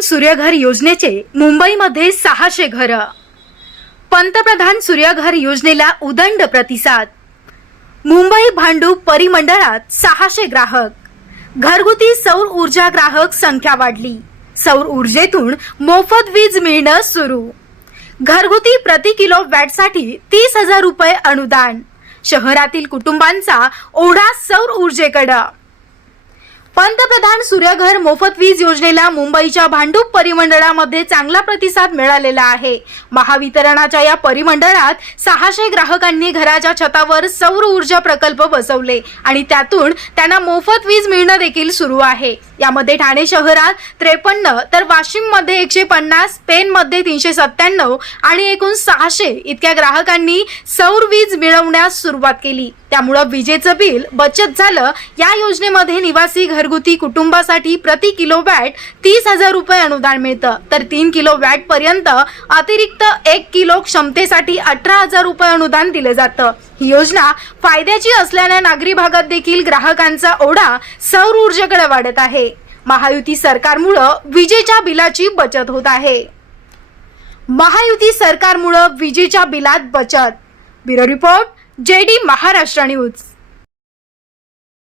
पंतप्रधान सूर्यघर योजनेचे मुंबईमध्ये सहाशे घरं. पंतप्रधान सूर्यघर योजनेला उदंड प्रतिसाद. मुंबई भांडूप परिमंडळात सहाशे ग्राहक. घरगुती सौर ऊर्जा ग्राहक संख्या वाढली. सौर ऊर्जेतून मोफत वीज मिळणं सुरू. घरगुती प्रति किलो वॅटसाठी तीस हजार रुपये अनुदान. शहरातील कुटुंबांचा ओढा सौर ऊर्जेकडं. पंतप्रधान सूर्यघर मोफत वीज योजनेला मुंबईच्या भांडूप परिमंडळामध्ये चांगला प्रतिसाद मिळालेला आहे. महावितरणाच्या या परिमंडळात सहाशे ग्राहकांनी घराच्या छतावर सौर ऊर्जा प्रकल्प बसवले आणि त्यातून त्यांना मोफत वीज मिळणं देखील सुरू आहे. यामध्ये ठाणे शहरात त्रेपन्न तर वाशिममध्ये एकशे पन्नास पेनमध्ये तीनशे सत्त्याण्णव आणि एकूण सहाशे इतक्या ग्राहकांनी सौर वीज मिळवण्यास सुरुवात केली. त्यामुळं विजेचं बिल बचत झालं. या योजनेमध्ये निवासी घरगुती कुटुंबासाठी प्रति किलो वॅट तीस हजार रुपये अनुदान मिळतं. तर तीन किलो वॅट पर्यंत अतिरिक्त एक किलो क्षमतेसाठी अठरा हजार रुपये अनुदान दिलं जातं. ही योजना फायद्याची असल्याने नागरी भागात देखील ग्राहकांचा ओढा सौर ऊर्जेकडे वाढत आहे. महायुती सरकारमुळं विजेच्या बिलाची बचत होत आहे. महायुती सरकारमुळं विजेच्या बिलात बचत. Bureau report JD Maharashtra news.